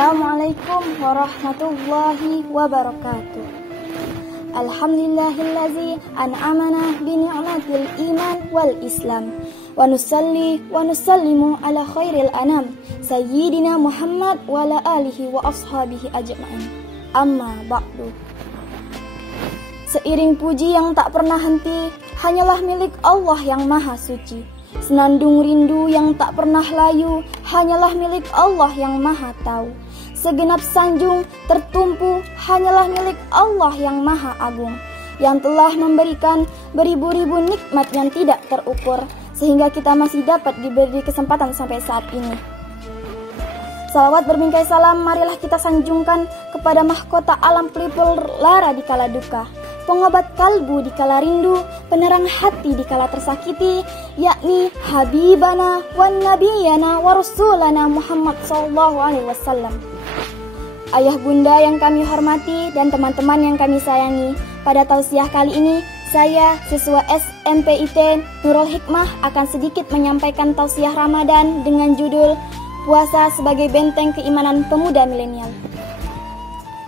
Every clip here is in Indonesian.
Assalamualaikum warahmatullahi wabarakatuh. Alhamdulillahillazi an'amana bi ni'matil iman wal islam wa nusalli wa nusallimu ala khairil anam sayyidina Muhammad wa ala alihi wa ashabihi ajma'in. Amma ba'du. Seiring puji yang tak pernah henti hanyalah milik Allah yang maha suci. Senandung rindu yang tak pernah layu hanyalah milik Allah yang maha tahu. Segenap sanjung tertumpu hanyalah milik Allah yang maha agung, yang telah memberikan beribu-ribu nikmat yang tidak terukur, sehingga kita masih dapat diberi kesempatan sampai saat ini. Salawat berbingkai salam marilah kita sanjungkan kepada mahkota alam pelipur lara di kala duka, pengobat kalbu di kala rindu, penerang hati di kala tersakiti, yakni Habibana wa Nabiyana wa Rasulana Muhammad SAW. Ayah bunda yang kami hormati dan teman-teman yang kami sayangi, pada tausiah kali ini saya, siswa SMPIT Nurul Hikmah, akan sedikit menyampaikan tausiah Ramadan dengan judul Puasa sebagai Benteng Keimanan Pemuda Milenial.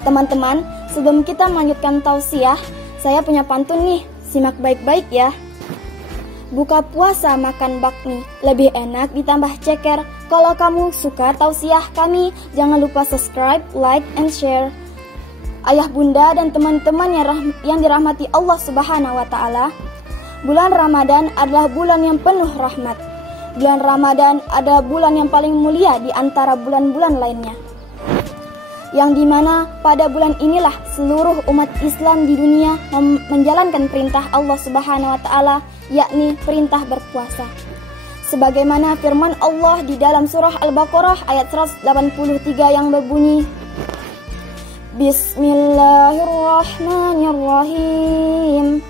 Teman-teman, sebelum kita melanjutkan tausiah, saya punya pantun nih, simak baik-baik ya. Buka puasa makan bakmi, lebih enak ditambah ceker. Kalau kamu suka tausiah kami, jangan lupa subscribe, like, and share. Ayah bunda dan teman-teman yang dirahmati Allah Subhanahu wa Ta'ala, bulan Ramadan adalah bulan yang penuh rahmat. Bulan Ramadan adalah bulan yang paling mulia di antara bulan-bulan lainnya, yang dimana pada bulan inilah seluruh umat Islam di dunia menjalankan perintah Allah Subhanahu wa Ta'ala, yakni perintah berpuasa. Sebagaimana firman Allah di dalam surah Al-Baqarah ayat 183 yang berbunyi, Bismillahirrahmanirrahim.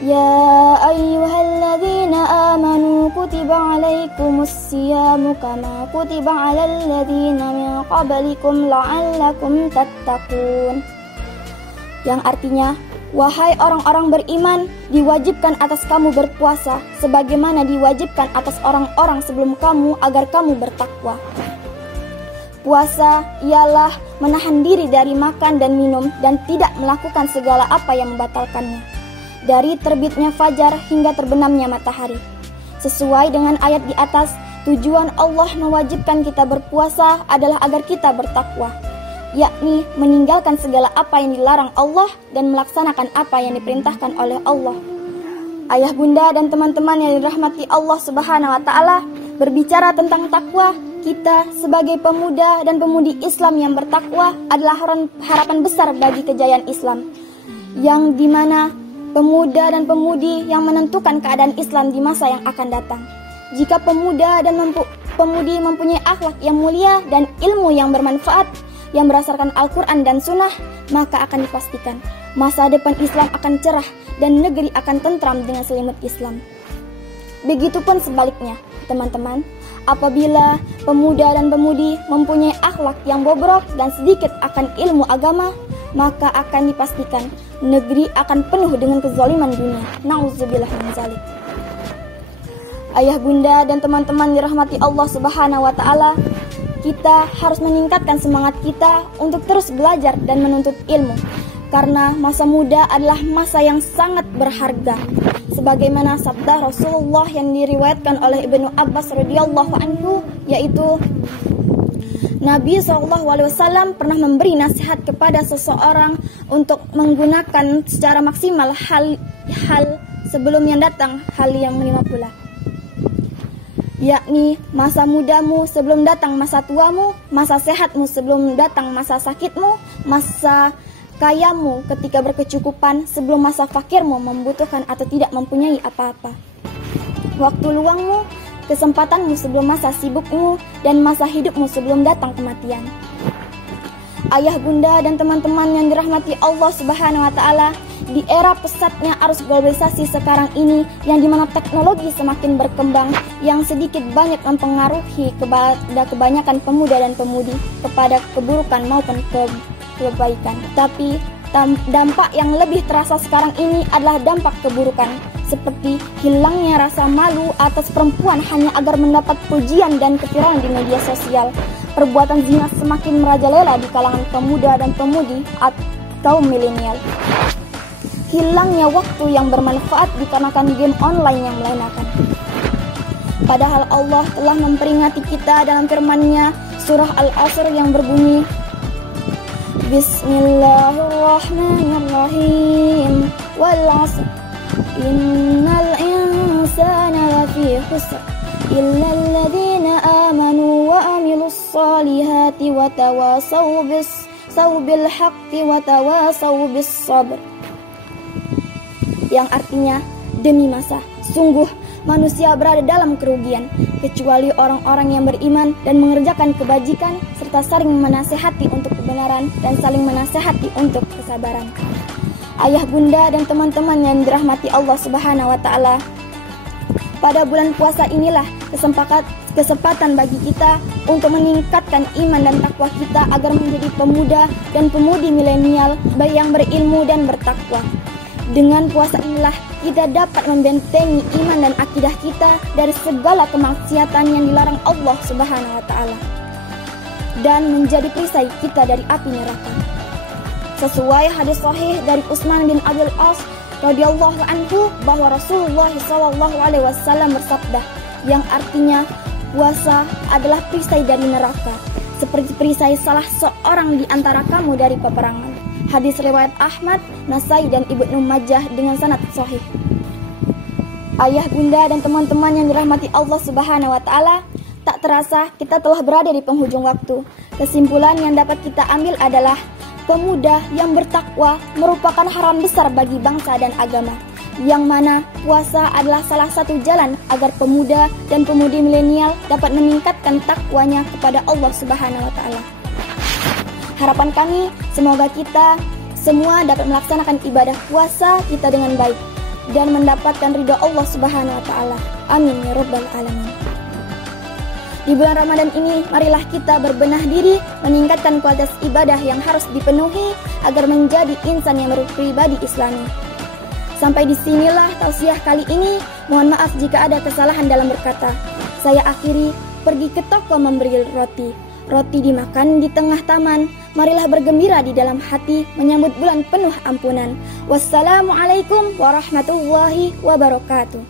Ya ayyuhalladzina amanu kutiba alaikumus siyamu kama kutiba alal ladzina min qablikum la'allakum tattaqun. Yang artinya, wahai orang-orang beriman, diwajibkan atas kamu berpuasa sebagaimana diwajibkan atas orang-orang sebelum kamu agar kamu bertakwa. Puasa ialah menahan diri dari makan dan minum dan tidak melakukan segala apa yang membatalkannya, dari terbitnya fajar hingga terbenamnya matahari. Sesuai dengan ayat di atas, tujuan Allah mewajibkan kita berpuasa adalah agar kita bertakwa, yakni meninggalkan segala apa yang dilarang Allah dan melaksanakan apa yang diperintahkan oleh Allah. Ayah bunda dan teman-teman yang dirahmati Allah Subhanahu wa Ta'ala, berbicara tentang takwa, kita sebagai pemuda dan pemudi Islam yang bertakwa adalah harapan besar bagi kejayaan Islam, yang dimana pemuda dan pemudi yang menentukan keadaan Islam di masa yang akan datang. Jika pemuda dan pemudi mempunyai akhlak yang mulia dan ilmu yang bermanfaat yang berdasarkan Al-Quran dan Sunnah, maka akan dipastikan masa depan Islam akan cerah dan negeri akan tentram dengan selimut Islam. Begitupun sebaliknya, teman-teman, apabila pemuda dan pemudi mempunyai akhlak yang bobrok dan sedikit akan ilmu agama, maka akan dipastikan negeri akan penuh dengan kezaliman dunia. Nauzubillah min zalik. Ayah bunda dan teman-teman dirahmati Allah Subhanahu wa Ta'ala, kita harus meningkatkan semangat kita untuk terus belajar dan menuntut ilmu, karena masa muda adalah masa yang sangat berharga. Sebagaimana sabda Rasulullah yang diriwayatkan oleh Ibnu Abbas radhiyallahu anhu, yaitu Nabi SAW pernah memberi nasihat kepada seseorang untuk menggunakan secara maksimal hal sebelum yang datang hal yang menimpa pula, yakni masa mudamu sebelum datang masa tuamu, masa sehatmu sebelum datang masa sakitmu, masa kayamu ketika berkecukupan sebelum masa fakirmu membutuhkan atau tidak mempunyai apa-apa, waktu luangmu, kesempatanmu sebelum masa sibukmu, dan masa hidupmu sebelum datang kematian. Ayah bunda dan teman-teman yang dirahmati Allah Subhanahu wa Ta'ala, di era pesatnya arus globalisasi sekarang ini, yang dimana teknologi semakin berkembang, yang sedikit banyak mempengaruhi kepada kebanyakan pemuda dan pemudi kepada keburukan maupun kebaikan. Tapi dampak yang lebih terasa sekarang ini adalah dampak keburukan, seperti hilangnya rasa malu atas perempuan hanya agar mendapat pujian dan keviralan di media sosial, perbuatan zina semakin merajalela di kalangan pemuda dan pemudi atau milenial. Hilangnya waktu yang bermanfaat dikarenakan game online yang melenakan. Padahal Allah telah memperingati kita dalam firman-Nya surah Al-Asr yang berbunyi, Bismillahirrahmanirrahim. Wal 'asr. Innal insana lafi khusr. Illa alladhina amanu wa amilus salihati wa tawasaw bil haqqi wa tawasaw bis sabr. Yang artinya, demi masa, sungguh manusia berada dalam kerugian, kecuali orang-orang yang beriman dan mengerjakan kebajikan, serta saling menasehati untuk kebenaran dan saling menasehati untuk kesabaran. Ayah, bunda, dan teman-teman yang dirahmati Allah Subhanahu wa Ta'ala, pada bulan puasa inilah kesempatan bagi kita untuk meningkatkan iman dan takwa kita agar menjadi pemuda dan pemudi milenial yang berilmu dan bertakwa. Dengan puasa inilah kita dapat membentengi iman dan akidah kita dari segala kemaksiatan yang dilarang Allah Subhanahu wa Ta'ala dan menjadi perisai kita dari api neraka. Sesuai hadis sahih dari Utsman bin Abil As radhiyallahu anhu bahwa Rasulullah sallallahu alaihi wasallam bersabda, yang artinya puasa adalah perisai dari neraka, seperti perisai salah seorang di antara kamu dari peperangan. Hadis riwayat Ahmad, Nasai, dan Ibnu Majah dengan sanad sahih. Ayah, bunda, dan teman-teman yang dirahmati Allah Subhanahu wa Ta'ala, tak terasa kita telah berada di penghujung waktu. Kesimpulan yang dapat kita ambil adalah pemuda yang bertakwa merupakan haram besar bagi bangsa dan agama, yang mana puasa adalah salah satu jalan agar pemuda dan pemudi milenial dapat meningkatkan takwanya kepada Allah Subhanahu wa Ta'ala. Harapan kami, semoga kita semua dapat melaksanakan ibadah puasa kita dengan baik dan mendapatkan ridha Allah Subhanahu wa Ta'ala. Amin ya rabbal alamin. Di bulan Ramadan ini, marilah kita berbenah diri, meningkatkan kualitas ibadah yang harus dipenuhi agar menjadi insan yang berpribadi Islami. Sampai disinilah tausiah kali ini. Mohon maaf jika ada kesalahan dalam berkata. Saya akhiri, pergi ke toko membeli roti. Roti dimakan di tengah taman. Marilah bergembira di dalam hati, menyambut bulan penuh ampunan. Wassalamualaikum warahmatullahi wabarakatuh.